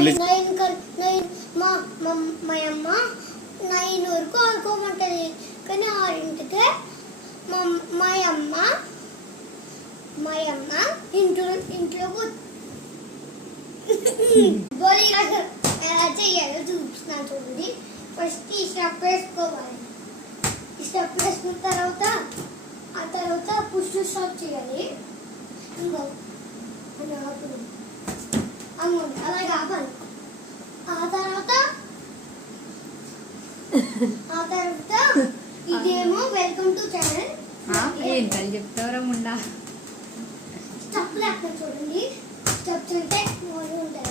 మళ్ళీ మా అమ్మ 9 వరకు ఆడుకోమంటది, కానీ 6ంటికే మా అమ్మ ఇంట్లో ఎలా చెయ్యాలో చూపిస్తున్నాను చూడండి. ఫస్ట్ ఈ స్టెప్ వేసుకోవాలి. ఈ స్టెప్ వేసుకున్న తర్వాత పుష్ స్టాప్ చేయాలి. ఇంకో అలాగే ఆపాలి. ఆ తర్వాత ఇదేమో వెల్కమ్ టు ఛానల్. ఏంటని చెప్తావరా ముండా? స్టెప్ లేకపోతే చూడండి, స్టెప్స్ అంటే ఉంటాయి.